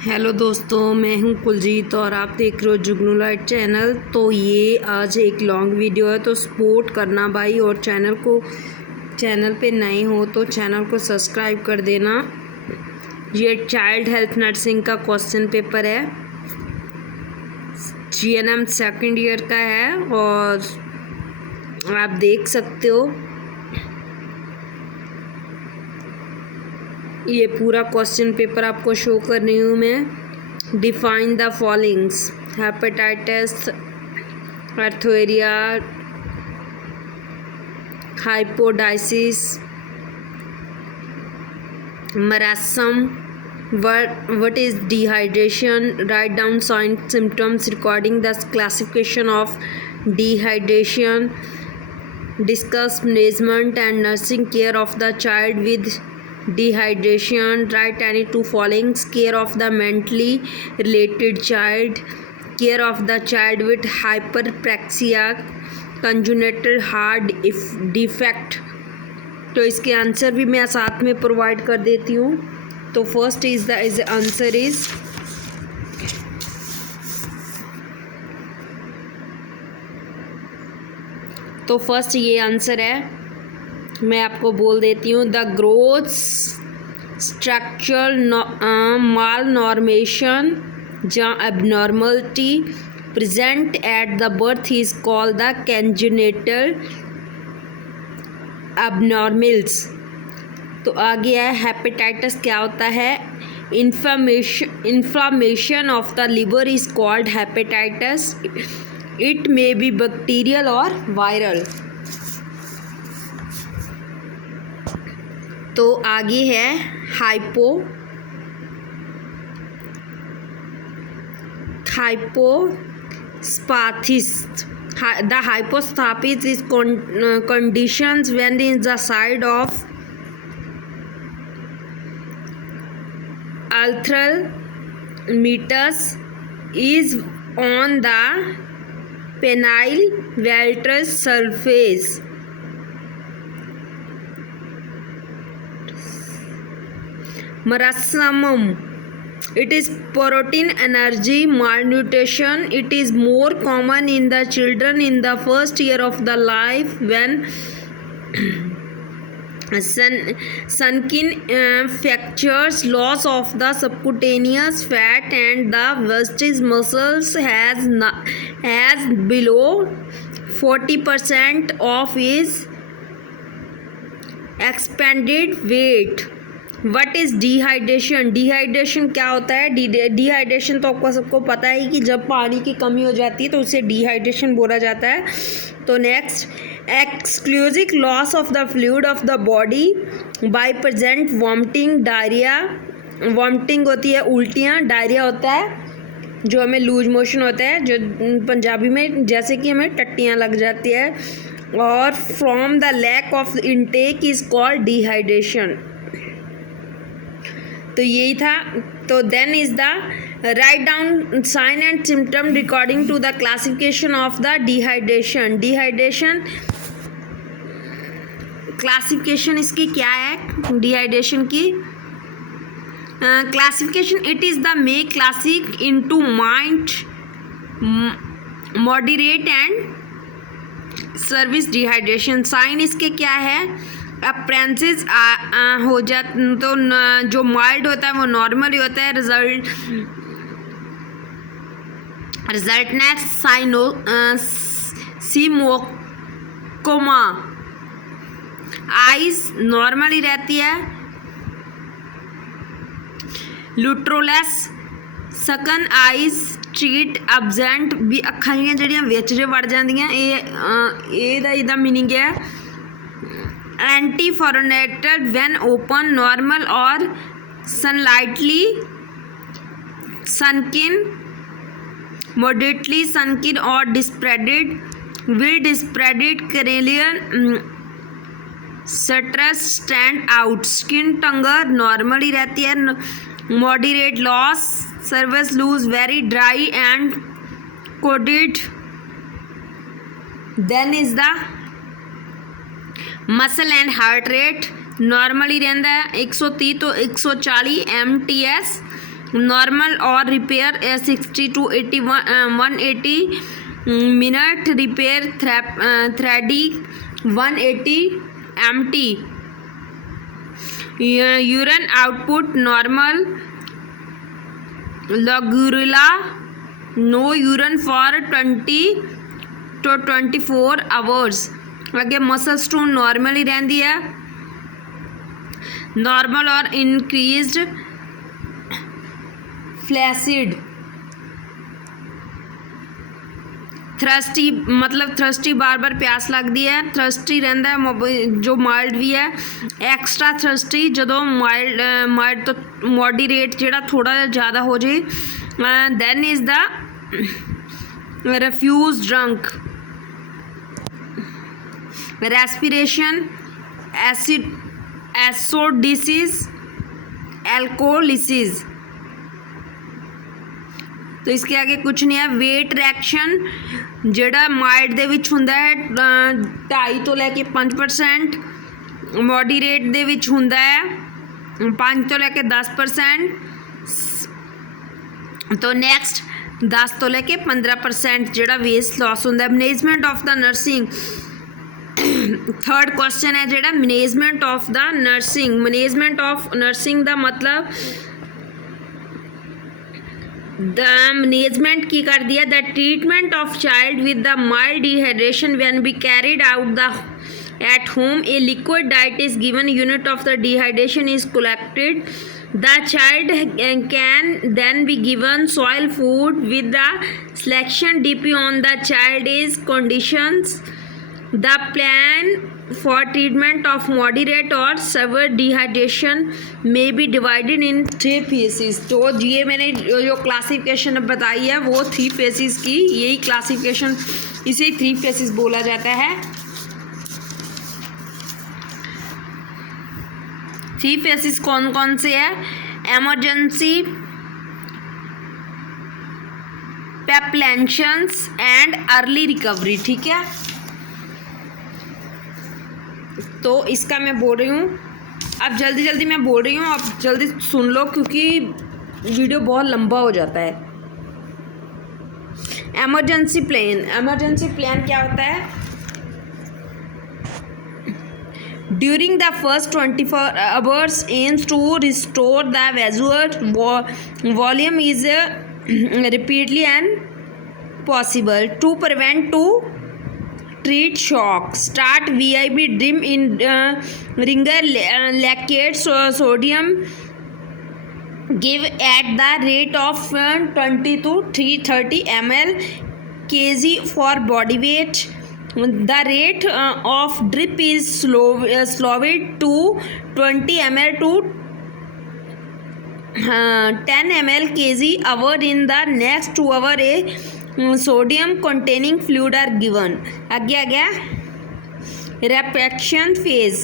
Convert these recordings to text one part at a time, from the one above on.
Hello दोस्तों, मैं हूं कुलजीत और आप देख रहे हो जुगनू लाइट चैनल। तो ये आज एक लॉन्ग वीडियो है, तो सपोर्ट करना भाई। और चैनल पे नए हो तो चैनल को सब्सक्राइब कर देना। ये चाइल्ड हेल्थ नर्सिंग का क्वेश्चन पेपर है, GNM सेकंड ईयर का है और आप देख सकते हो ये पूरा क्वेश्चन पेपर आपको शो कर रही हूँ मैं। डिफाइन द फॉलोइंग्स: हेपेटाइटिस, अर्थोएरिया, हाइपोडाइसिस, marasmus, what is dehydration, write down signs symptoms recording the classification of dehydration, discuss management and nursing care of the child with dehydration, write any two followings: care of the mentally related child, care of the child with hyperpraxia, congenital heart defect। तो इसके answer भी मैं साथ में provide कर देती हूँ। तो फर्स्ट आंसर इज तो फर्स्ट ये आंसर है, मैं आपको बोल देती हूँ। The growth structural malformation जहाँ abnormality present at the birth is called the congenital abnormals. तो आगे है हेपेटाइटिस क्या होता है। Inflammation of the liver is called hepatitis, it may be bacterial और वायरल। तो आगे है hypospathitis. The hypospathitis is conditions when the side of arterial meatus is on the penile ventral surface. Marasmum, it is protein energy malnutrition. It is more common in the children in the first year of the life when sunken fractures, loss of the subcutaneous fat and the vestige muscles has below 40% of his expanded weight. What is dehydration. Dehydration क्या होता है। Dehydration तो आपको सबको पता है कि जब पानी की कमी हो जाती है तो उसे डिहाइड्रेशन बोला जाता है। तो next, exclusive loss of the fluid of the body by present vomiting, diarrhoea. Vomiting होती है उल्टियाँ, डायरिया होता है जो हमें लूज मोशन होता है, जो पंजाबी में जैसे कि हमें टट्टियाँ लग जाती है। और from the lack of intake is called dehydration. तो यही था। तो then is the right down sign and symptom recording to the classification of the dehydration. Dehydration classification इसकी क्या है। डिहाइड्रेशन की classification, it is the may classic into mild, moderate and service dehydration. Sign इसके क्या है। अप्रेंसिस हो जा तो जो माइल्ड होता है वो नॉर्मल ही होता है। रिजल्टनेस सीमोकोमा, आइज नॉर्मल ही रहती है। लुट्रोलेस सकन आइज स्ट्रीट एब्जेंट भी अखां जड़ियाँ विच वड़ जांदियां। ਇਹਦਾ मीनिंग है एंटीफोरोनेटेड व्हेन ओपन, नॉर्मल और सनलाइटली sunken, moderately sunken और डिस्प्रेडेड, विल डिस्प्रेडेड कैरेलियन stress stand out. Skin turgor normal ही रहती है। Moderate loss, service loose, very dry and coded. Then is the muscle and heart rate normal ही रहता है 130 तो 140 MTS। normal or repair 60 to 180 minute, repair thready 180 mt. Urine output normal, logorilla no urine for 20 to 24 hours. अगे muscle stone normal ही रहती है, normal और increased flaccid, thirsty मतलब थ्रस्टी बार बार प्यास लगती है, थ्रस्टी रहता है जो माइल्ड भी है, एक्सट्रा थ्रस्टी जो माइल्ड तो मॉडरेट जोड़ा थोड़ा ज़्यादा हो जाए, than is the refuse drunk, respiration acidosis, alcoholysis। तो इसके आगे कुछ नहीं है। वेट रिएक्शन जेड़ा माइल्ड दे विच हुंदा है 2.5 तो लैके 5%, मॉडरेट दे विच हुंदा है 5 तो लैके 10%, तो नेक्स्ट 10 तो लैके 15% जेड़ा वेस्ट लॉस होंदा है। Management of the nursing, third question है जेड़ा management of the nursing. Management of nursing दा मतलब द मैनेजमेंट की कर दिया the treatment of child with the mild dehydration when be carried out the at home. A liquid diet is given, unit of the dehydration is collected. The child can then be given soil food with the selection depending on the child's conditions. The plan for treatment of moderate or severe dehydration may be divided in 3 phases. तो ये मैंने जो classification बताई है वो 3 phases की, यही classification इसे 3 phases बोला जाता है। 3 phases कौन कौन से है? एमरजेंसी, पेप्लेंशंस एंड अर्ली रिकवरी। ठीक है, तो इसका मैं बोल रही हूँ, अब जल्दी जल्दी मैं बोल रही हूँ, आप जल्दी सुन लो क्योंकि वीडियो बहुत लंबा हो जाता है। एमरजेंसी प्लान क्या होता है? During the first 24 hours aims to restore the visual volume is repeatedly and possible to prevent to treat shock. Start VIB dim in ringer lactate sodium, give at the rate of 20 to 330 ml kg for body weight. The rate of drip is slowed to 20 ml to 10 ml kg hour. In the next 2 hours a sodium containing fluid are given. आगे आ गया repaction phase.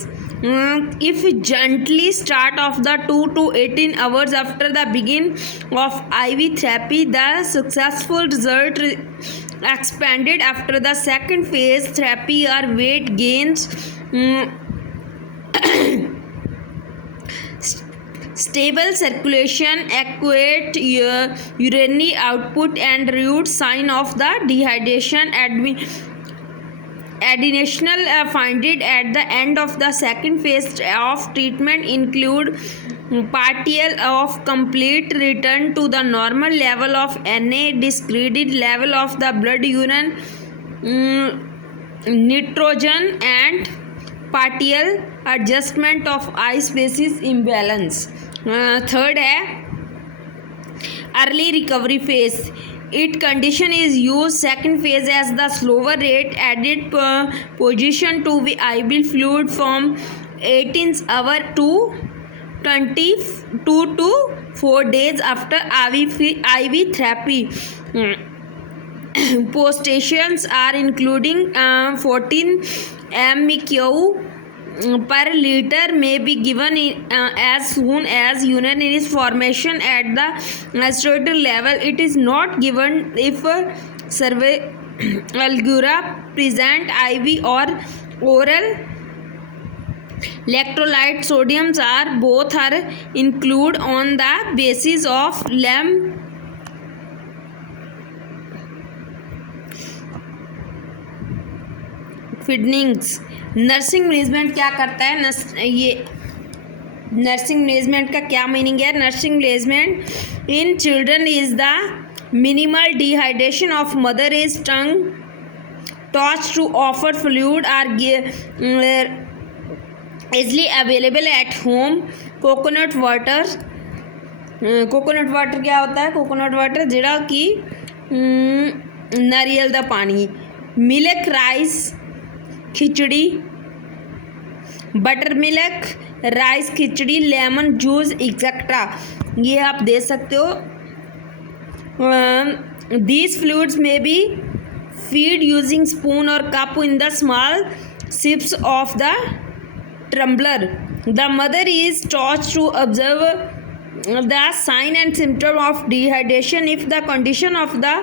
If gently start of the 2 to 18 hours after the begin of IV therapy, the successful result expanded after the second phase therapy or weight gains, stable circulation, adequate urinary output and reduced sign of the dehydration. Additional findings at the end of the second phase of treatment include partial of complete return to the normal level of Na, decreased level of the blood urine nitrogen and partial adjustment of eye spaces imbalance. Third है early recovery phase. Its condition is used second phase as the slower rate added position to be IV fluid from 18 hours to 22 to 4 days after IV therapy. Postations are including 14 mCu per liter may be given as soon as urine is formation at the steroid level. It is not given if cervical present. IV or oral electrolyte sodiums are both are included on the basis of feedings. Nursing management क्या करता है? ये nursing management का क्या meaning है? Nursing management in children is the minimal dehydration of mother is tongue taught to offer fluid are easily available at home। Coconut water, coconut water क्या होता है? कोकोनट वाटर जिहड़ा कि नारियल दा पानी। Milk rice khichdi, butter milk rice khichdi, lemon juice etcetera ये आप दे सकते हो। These fluids may be feed using spoon और cup in the small sips of the tumbler। The mother is taught to observe the sign and symptom of dehydration. If the condition of the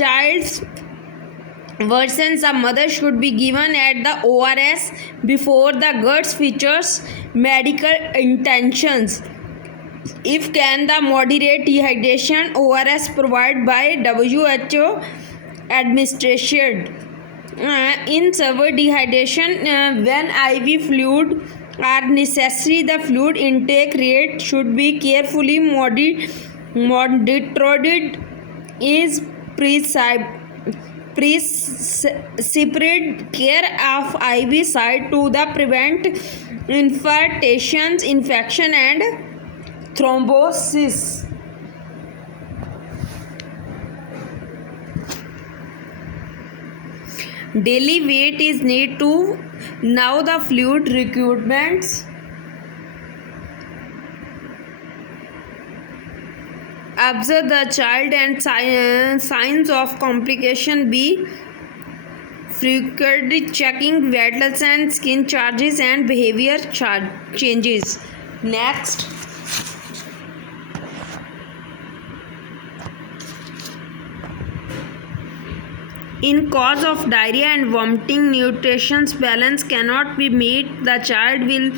child's worsens, the mother should be given at the ORS before the GERD features medical intentions. If can the moderate dehydration, ORS provided by WHO administration। In severe dehydration, when IV fluid are necessary, the fluid intake rate should be carefully monitored is prescribed care of IV side to the prevent infiltrations, infection and thrombosis। Daily weight is need to now the fluid requirements। Observe the child and signs of complication. Be frequently checking vitals and skin charges and behavior changes। Next, in cause of diarrhea and vomiting, nutrition balance cannot be met, the child will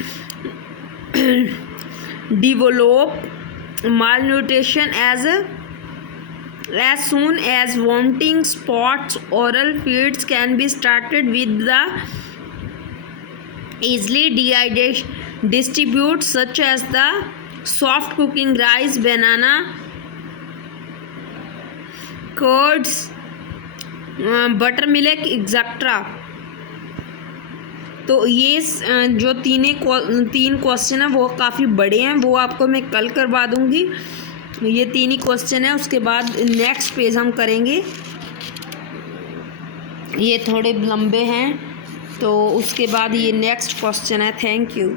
develop malnutrition as soon as vomiting spots. Oral feeds can be started with the easily distribute such as the soft cooking rice, banana, curds, butter milk etcetera. तो ये जो तीन question है वो काफ़ी बड़े हैं, वो आपको मैं कल करवा दूँगी। ये तीन ही क्वेश्चन है, उसके बाद नेक्स्ट पेज हम करेंगे। ये थोड़े लंबे हैं तो उसके बाद ये नेक्स्ट क्वेश्चन है। Thank you.